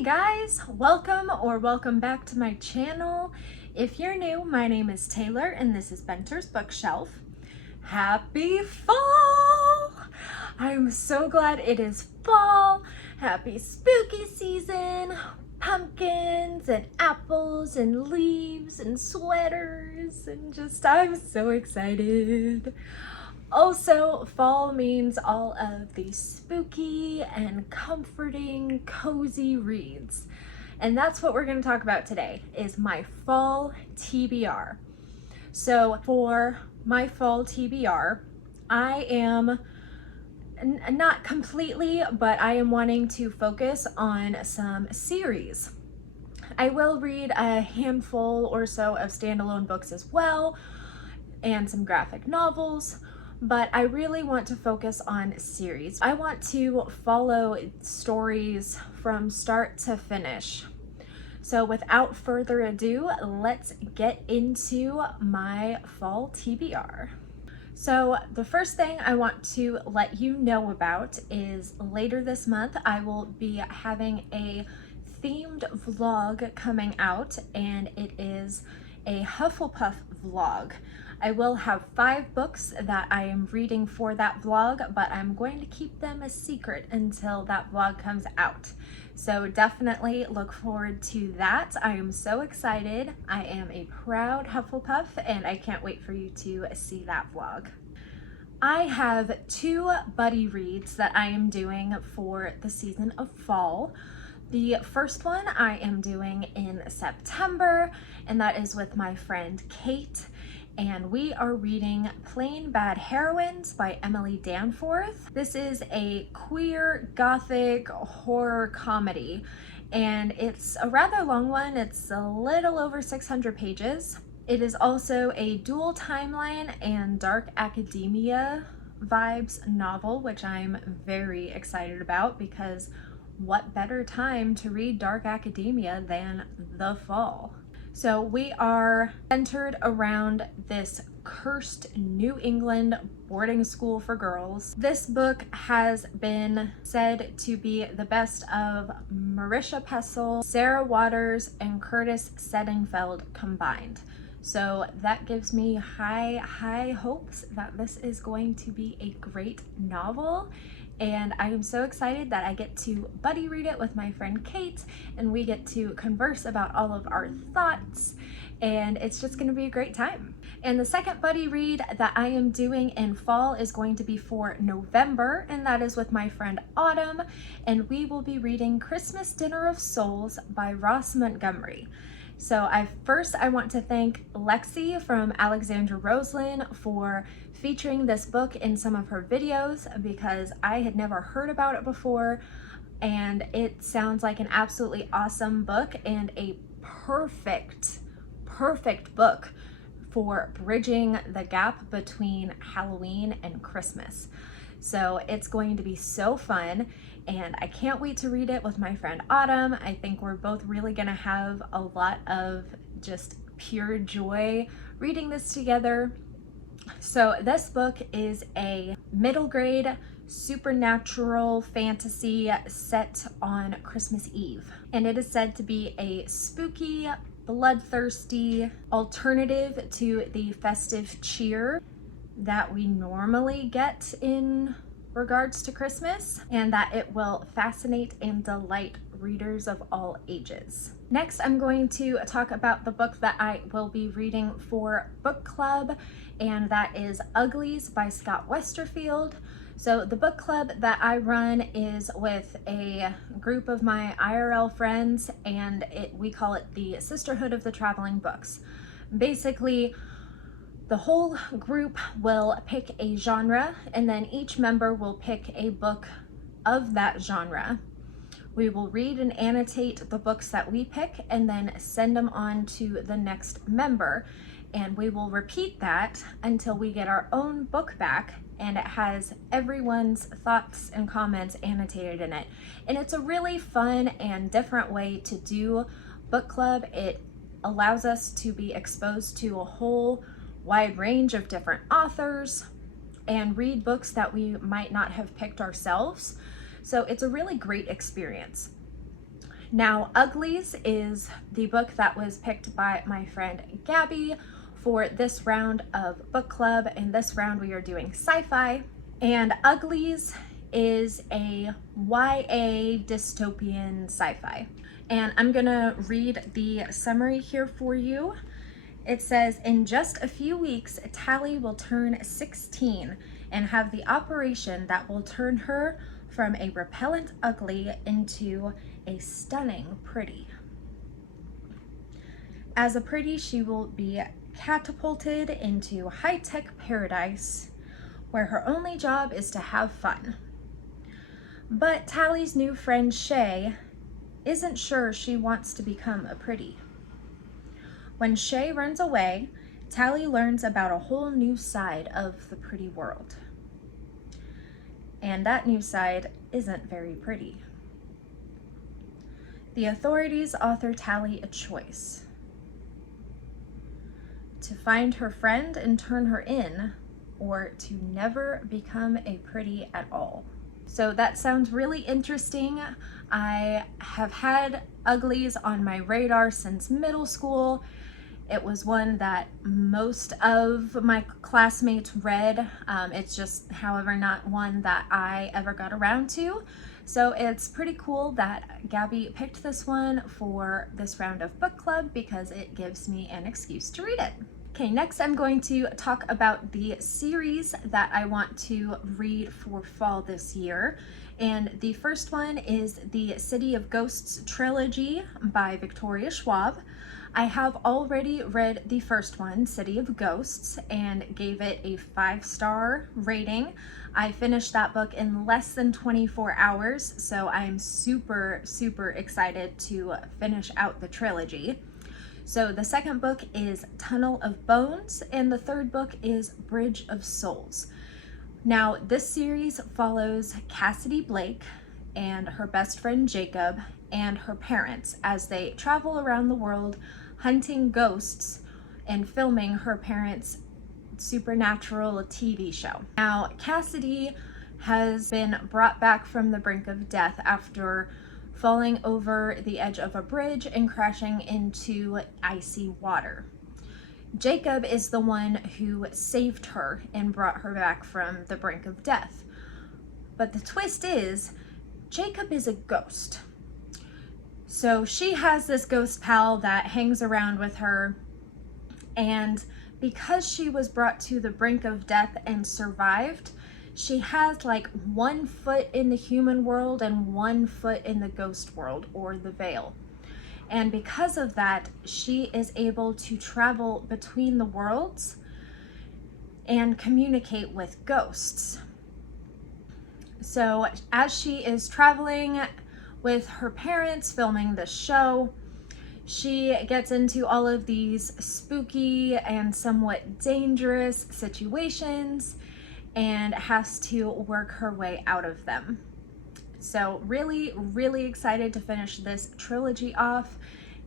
Hey guys, welcome back to my channel. If you're new, my name is Taylor and this is Benter's Bookshelf. Happy fall! I'm so glad it is fall. Happy spooky season. Pumpkins and apples and leaves and sweaters and I'm so excited. Also, fall means all of the spooky and comforting, cozy reads. And that's what we're going to talk about today, is my fall TBR. So for my fall TBR, I am not completely, but I am wanting to focus on some series. I will read a handful or so of standalone books as well, and some graphic novels, but I really want to focus on series. I want to follow stories from start to finish. So without further ado, let's get into my fall TBR. So the first thing I want to let you know about is later this month, I will be having a themed vlog coming out, and it is a Hufflepuff vlog. I will have 5 books that I am reading for that vlog, but I'm going to keep them a secret until that vlog comes out. So definitely look forward to that. I am so excited. I am a proud Hufflepuff and I can't wait for you to see that vlog. I have 2 buddy reads that I am doing for the season of fall. The first one I am doing in September, and that is with my friend Kate. And we are reading Plain Bad Heroines by Emily Danforth. This is a queer gothic horror comedy, and it's a rather long one. It's a little over 600 pages. It is also a dual timeline and dark academia vibes novel, which I'm very excited about, because what better time to read dark academia than the fall? So we are centered around this cursed New England boarding school for girls. This book has been said to be the best of Marisha Pessl, Sarah Waters, and Curtis Settingfeld combined. So that gives me high hopes that this is going to be a great novel. And I am so excited that I get to buddy read it with my friend Kate, and we get to converse about all of our thoughts, and it's just going to be a great time. And the second buddy read that I am doing in fall is going to be for November, and that is with my friend Autumn, and we will be reading Christmas Dinner of Souls by Ross Montgomery. So I want to thank Lexi from Alexandra Roseland for featuring this book in some of her videos, because I had never heard about it before, and it sounds like an absolutely awesome book and a perfect book for bridging the gap between Halloween and Christmas. So it's going to be so fun, and I can't wait to read it with my friend Autumn. I think we're both really gonna have a lot of just pure joy reading this together. So this book is a middle grade supernatural fantasy set on Christmas Eve, and it is said to be a spooky, bloodthirsty alternative to the festive cheer that we normally get in regards to Christmas, and that it will fascinate and delight readers of all ages. Next, I'm going to talk about the book that I will be reading for book club, and that is Uglies by Scott Westerfield. So the book club that I run is with a group of my IRL friends, and we call it the Sisterhood of the Traveling Books. Basically, the whole group will pick a genre, and then each member will pick a book of that genre. We will read and annotate the books that we pick and then send them on to the next member. And we will repeat that until we get our own book back, and it has everyone's thoughts and comments annotated in it. And it's a really fun and different way to do book club. It allows us to be exposed to a whole wide range of different authors and read books that we might not have picked ourselves. So it's a really great experience. Now, Uglies is the book that was picked by my friend Gabby for this round of book club, and this round we are doing sci-fi. And Uglies is a YA dystopian sci-fi. And I'm gonna read the summary here for you. It says, in just a few weeks, Tally will turn 16 and have the operation that will turn her from a repellent ugly into a stunning pretty. As a pretty, she will be catapulted into high-tech paradise where her only job is to have fun. But Tally's new friend Shay isn't sure she wants to become a pretty. When Shay runs away, Tally learns about a whole new side of the pretty world. And that new side isn't very pretty. The authorities offer Tally a choice: to find her friend and turn her in, or to never become a pretty at all. So that sounds really interesting. I have had Uglies on my radar since middle school. It was one that most of my classmates read. It's just, however, not one that I ever got around to. So it's pretty cool that Gabby picked this one for this round of book club because it gives me an excuse to read it. Okay, next I'm going to talk about the series that I want to read for fall this year. And the first one is the City of Ghosts Trilogy by Victoria Schwab. I have already read the first one, City of Ghosts, and gave it a 5-star rating. I finished that book in less than 24 hours, so I'm super, super excited to finish out the trilogy. So the second book is Tunnel of Bones, and the third book is Bridge of Souls. Now, this series follows Cassidy Blake and her best friend Jacob and her parents as they travel around the world hunting ghosts and filming her parents' supernatural TV show. Now, Cassidy has been brought back from the brink of death after falling over the edge of a bridge and crashing into icy water. Jacob is the one who saved her and brought her back from the brink of death. But the twist is, Jacob is a ghost. So she has this ghost pal that hangs around with her, and because she was brought to the brink of death and survived, she has like 1 foot in the human world and 1 foot in the ghost world, or the veil. And because of that, she is able to travel between the worlds and communicate with ghosts. So as she is traveling with her parents filming the show, she gets into all of these spooky and somewhat dangerous situations and has to work her way out of them. So really, really excited to finish this trilogy off,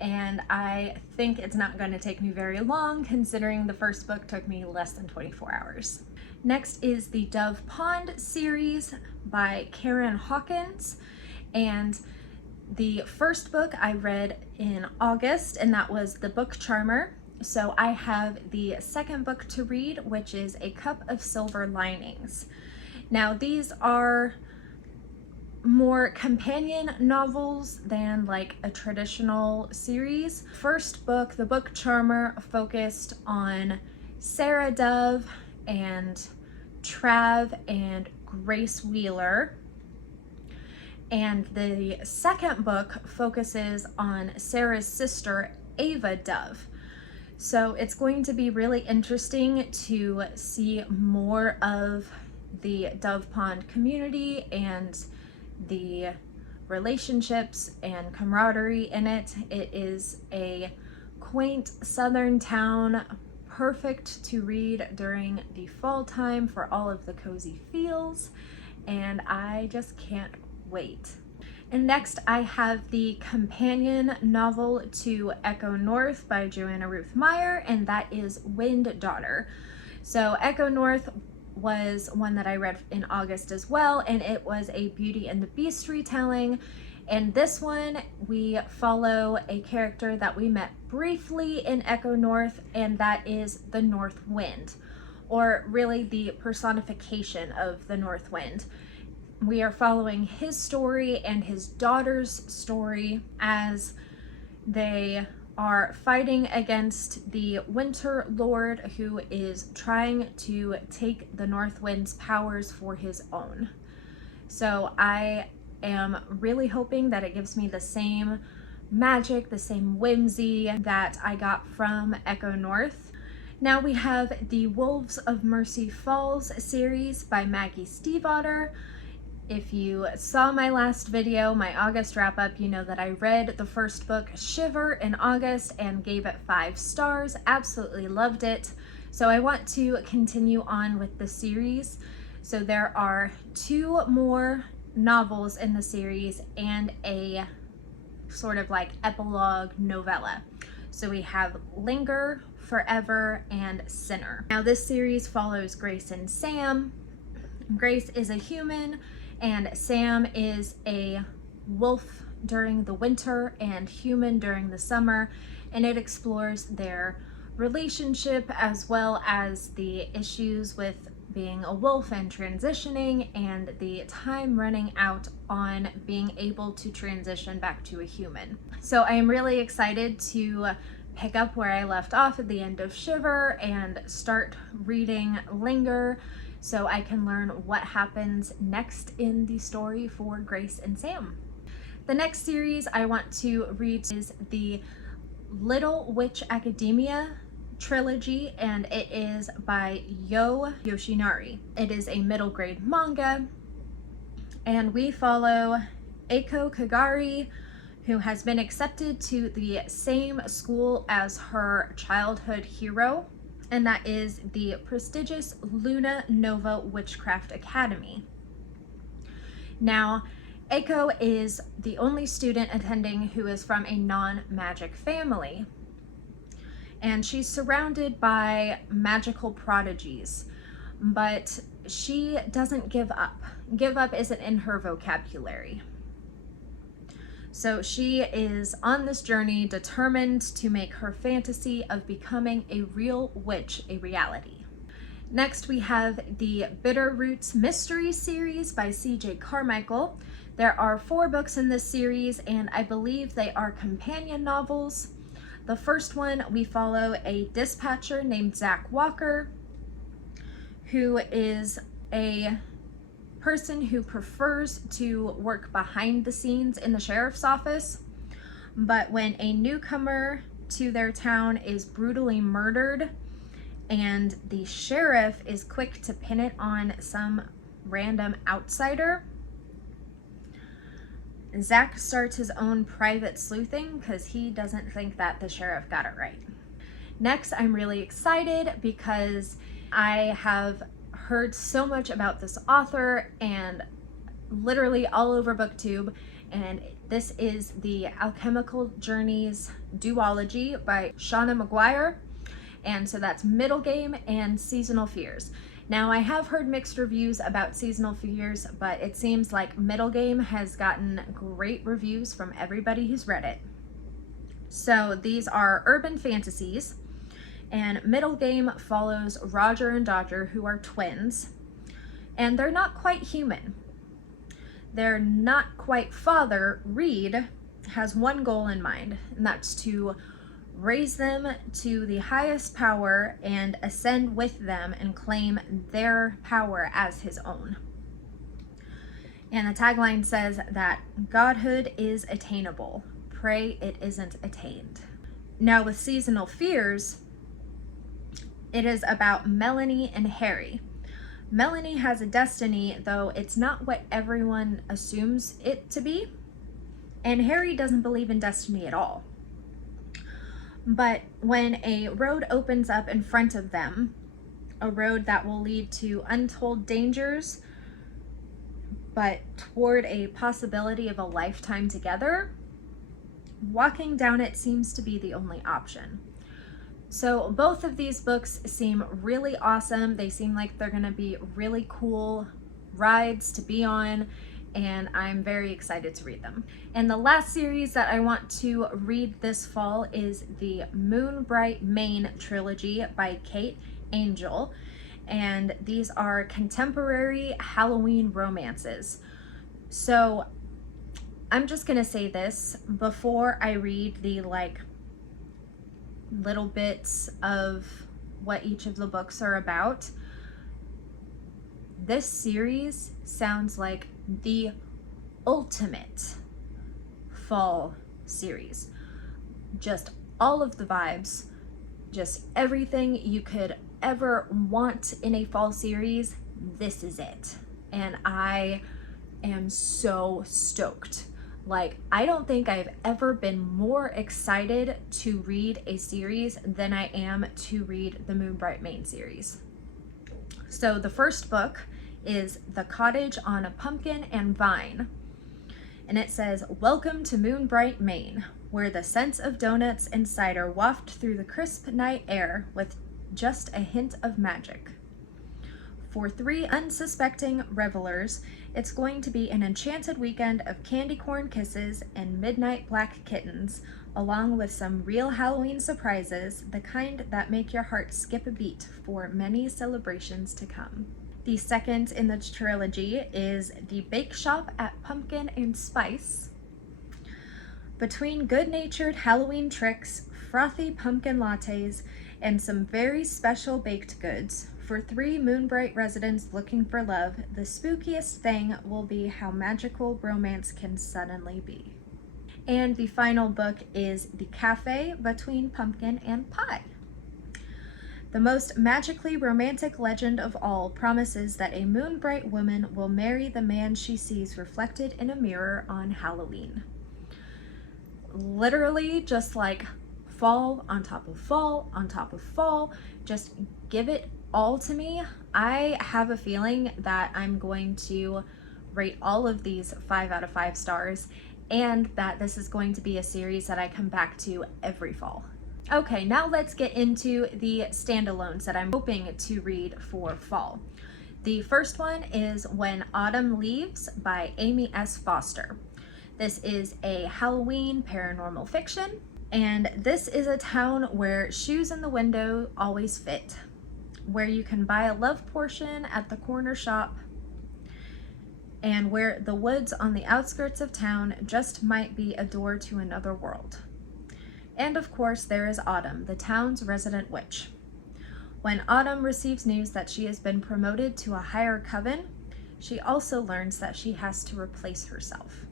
and I think it's not going to take me very long considering the first book took me less than 24 hours. Next is the Dove Pond series by Karen Hawkins, and the first book I read in August, and that was The Book Charmer. So I have the second book to read, which is A Cup of Silver Linings. Now these are more companion novels than like a traditional series. First book, The Book Charmer, focused on Sarah Dove and Trav and Grace Wheeler. And the second book focuses on Sarah's sister, Ava Dove. So it's going to be really interesting to see more of the Dove Pond community and the relationships and camaraderie in it. It is a quaint southern town, perfect to read during the fall time for all of the cozy feels, and I just can't wait. And next I have the companion novel to Echo North by Joanna Ruth Meyer, and that is Wind Daughter. So Echo North was one that I read in August as well, and it was a Beauty and the Beast retelling, And this one, we follow a character that we met briefly in Echo North, and that is the North Wind, or really the personification of the North Wind. We are following his story and his daughter's story as they are fighting against the Winter Lord, who is trying to take the North Wind's powers for his own. So I am really hoping that it gives me the same magic, the same whimsy that I got from Echo North. Now we have the Wolves of Mercy Falls series by Maggie Stiefvater. If you saw my last video, my August wrap up, you know that I read the first book, Shiver, in August and gave it 5 stars. Absolutely loved it. So I want to continue on with the series. So there are 2 more novels in the series and a sort of like epilogue novella. So we have Linger, Forever, and Sinner. Now this series follows Grace and Sam. Grace is a human and Sam is a wolf during the winter and human during the summer, and it explores their relationship as well as the issues with being a wolf and transitioning, and the time running out on being able to transition back to a human. So I am really excited to pick up where I left off at the end of Shiver and start reading Linger so I can learn what happens next in the story for Grace and Sam. The next series I want to read is the Little Witch Academia trilogy, and it is by Yo Yoshinari. It is a middle grade manga, and we follow Eiko Kagari, who has been accepted to the same school as her childhood hero, and that is the prestigious Luna Nova Witchcraft Academy. Now, Eiko is the only student attending who is from a non-magic family, and she's surrounded by magical prodigies, but she doesn't give up. Give up isn't in her vocabulary. So she is on this journey determined to make her fantasy of becoming a real witch a reality. Next we have the Bitter Roots Mystery series by C.J. Carmichael. There are 4 books in this series, and I believe they are companion novels. The first one, we follow a dispatcher named Zach Walker, who is a person who prefers to work behind the scenes in the sheriff's office, but when a newcomer to their town is brutally murdered and the sheriff is quick to pin it on some random outsider, Zach starts his own private sleuthing because he doesn't think that the sheriff got it right. Next, I'm really excited because I have heard so much about this author and literally all over BookTube, and this is the Alchemical Journeys duology by Shauna McGuire, and so that's Middle Game and Seasonal Fears. Now, I have heard mixed reviews about Seasonal Fears, but it seems like Middle Game has gotten great reviews from everybody who's read it. So these are urban fantasies, and Middle Game follows Roger and Dodger, who are twins, and they're not quite human. Their not quite father, Reed, has one goal in mind, and that's to raise them to the highest power and ascend with them and claim their power as his own. And the tagline says that godhood is attainable. Pray it isn't attained. Now with Seasonal Fears, it is about Melanie and Harry. Melanie has a destiny, though it's not what everyone assumes it to be. And Harry doesn't believe in destiny at all. But when a road opens up in front of them, a road that will lead to untold dangers, but toward a possibility of a lifetime together, walking down it seems to be the only option. So both of these books seem really awesome. They seem like they're going to be really cool rides to be on, and I'm very excited to read them. And the last series that I want to read this fall is the Moonbright Maine Trilogy by Kate Angel. And these are contemporary Halloween romances. So I'm just gonna say this before I read the little bits of what each of the books are about. This series sounds like the ultimate fall series. Just all of the vibes, just everything you could ever want in a fall series, this is it. And I am so stoked. Like, I don't think I've ever been more excited to read a series than I am to read the Moonbright Maine series. So the first book is The Cottage on a Pumpkin and Vine. And it says, "Welcome to Moonbright, Maine, where the scents of donuts and cider waft through the crisp night air with just a hint of magic. For 3 unsuspecting revelers, it's going to be an enchanted weekend of candy corn kisses and midnight black kittens, along with some real Halloween surprises, the kind that make your heart skip a beat for many celebrations to come." The second in the trilogy is The Bake Shop at Pumpkin and Spice. Between good-natured Halloween tricks, frothy pumpkin lattes, and some very special baked goods, for 3 Moonbright residents looking for love, the spookiest thing will be how magical romance can suddenly be. And the final book is The Cafe Between Pumpkin and Pie. The most magically romantic legend of all promises that a Moonbright woman will marry the man she sees reflected in a mirror on Halloween. Literally just like fall on top of fall on top of fall. Just give it all to me. I have a feeling that I'm going to rate all of these 5 out of 5 stars, and that this is going to be a series that I come back to every fall. Okay, now let's get into the standalones that I'm hoping to read for fall. The first one is When Autumn Leaves by Amy S. Foster. This is a Halloween paranormal fiction, and this is a town where shoes in the window always fit, where you can buy a love potion at the corner shop, and where the woods on the outskirts of town just might be a door to another world. And of course, there is Autumn, the town's resident witch. When Autumn receives news that she has been promoted to a higher coven, she also learns that she has to replace herself.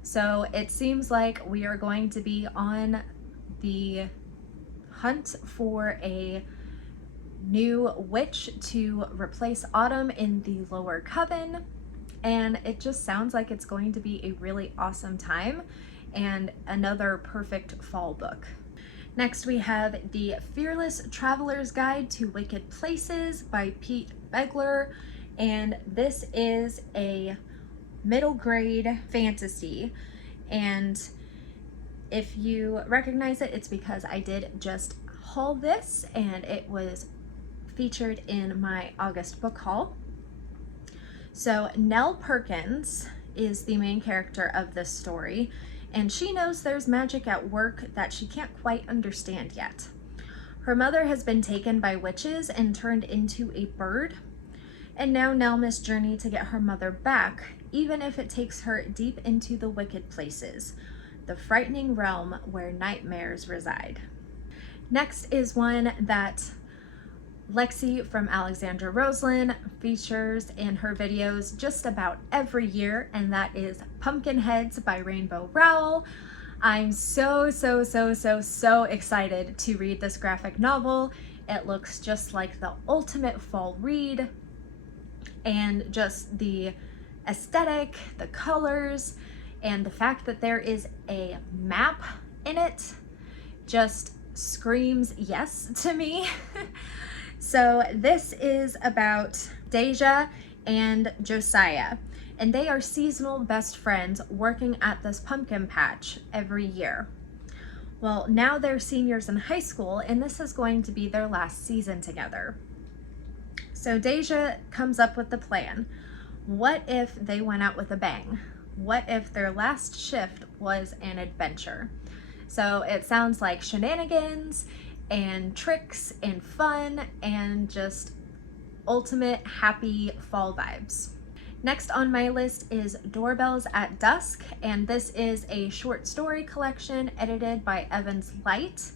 So it seems like we are going to be on the hunt for a new witch to replace Autumn in the lower coven, and it just sounds like it's going to be a really awesome time and another perfect fall book. Next we have The Fearless Traveler's Guide to Wicked Places by Pete Begler, and this is a middle grade fantasy, and if you recognize it, it's because I did just haul this and it was featured in my August book haul. So Nell Perkins is the main character of this story, and she knows there's magic at work that she can't quite understand yet. Her mother has been taken by witches and turned into a bird, and now Nell must journey to get her mother back, even if it takes her deep into the wicked places, the frightening realm where nightmares reside. Next is one that Lexi from Alexandra Roseland features in her videos just about every year, and that is Pumpkinheads by Rainbow Rowell. I'm so excited to read this graphic novel. It looks just like the ultimate fall read, and just the aesthetic, the colors, and the fact that there is a map in it just screams yes to me. So this is about Deja and Josiah, and they are seasonal best friends working at this pumpkin patch every year. Well, now they're seniors in high school, and this is going to be their last season together. So Deja comes up with the plan. What if they went out with a bang? What if their last shift was an adventure? So it sounds like shenanigans and tricks and fun and just ultimate happy fall vibes. Next on my list is Doorbells at Dusk, and this is a short story collection edited by Evans Light,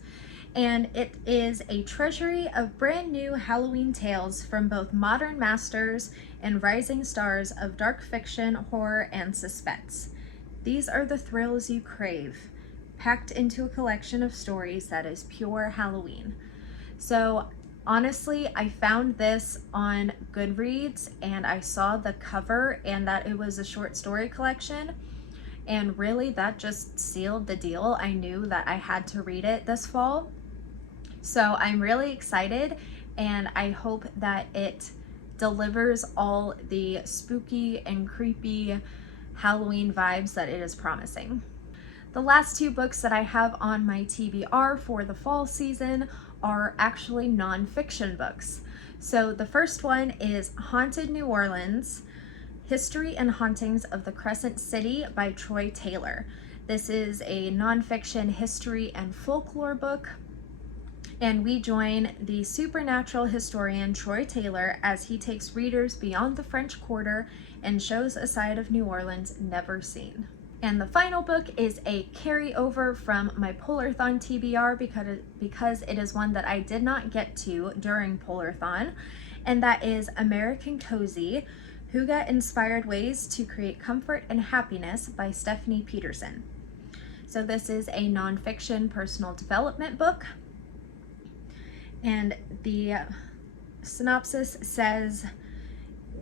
and it is a treasury of brand new Halloween tales from both modern masters and rising stars of dark fiction, horror, and suspense. These are the thrills you crave, packed into a collection of stories that is pure Halloween. So honestly, I found this on Goodreads and I saw the cover and that it was a short story collection, and really that just sealed the deal. I knew that I had to read it this fall. So I'm really excited, and I hope that it delivers all the spooky and creepy Halloween vibes that it is promising. The last two books that I have on my TBR for the fall season are actually nonfiction books. So the first one is Haunted New Orleans, History and Hauntings of the Crescent City by Troy Taylor. This is a nonfiction history and folklore book, and we join the supernatural historian Troy Taylor as he takes readers beyond the French Quarter and shows a side of New Orleans never seen. And the final book is a carryover from my Polarthon TBR because it is one that I did not get to during Polarthon, and that is American Cozy, Hygge-Inspired Ways to Create Comfort and Happiness by Stephanie Peterson. So this is a nonfiction personal development book, and the synopsis says,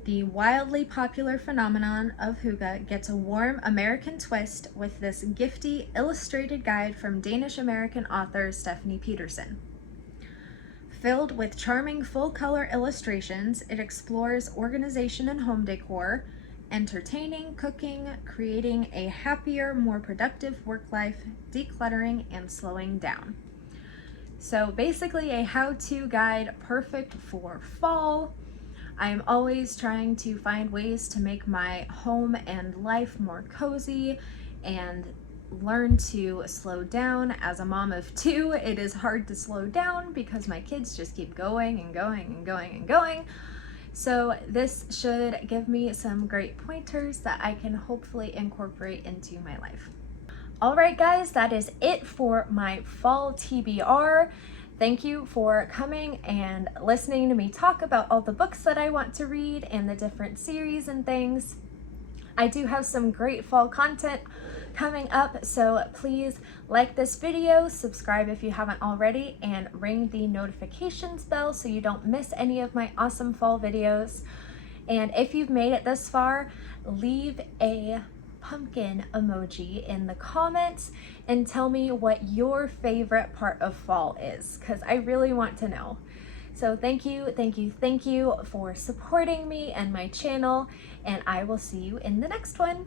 the wildly popular phenomenon of hygge gets a warm American twist with this gifty illustrated guide from Danish-American author Stephanie Peterson. Filled with charming full-color illustrations, it explores organization and home decor, entertaining, cooking, creating a happier, more productive work life, decluttering, and slowing down. So basically a how-to guide perfect for fall. I am always trying to find ways to make my home and life more cozy and learn to slow down. As a mom of two, it is hard to slow down because my kids just keep going and going and going and going. So this should give me some great pointers that I can hopefully incorporate into my life. All right, guys, that is it for my fall TBR. Thank you for coming and listening to me talk about all the books that I want to read and the different series and things. I do have some great fall content coming up, so please like this video, subscribe if you haven't already, and ring the notifications bell so you don't miss any of my awesome fall videos. And if you've made it this far, leave a pumpkin emoji in the comments and tell me what your favorite part of fall is, because I really want to know. So thank you for supporting me and my channel, and I will see you in the next one.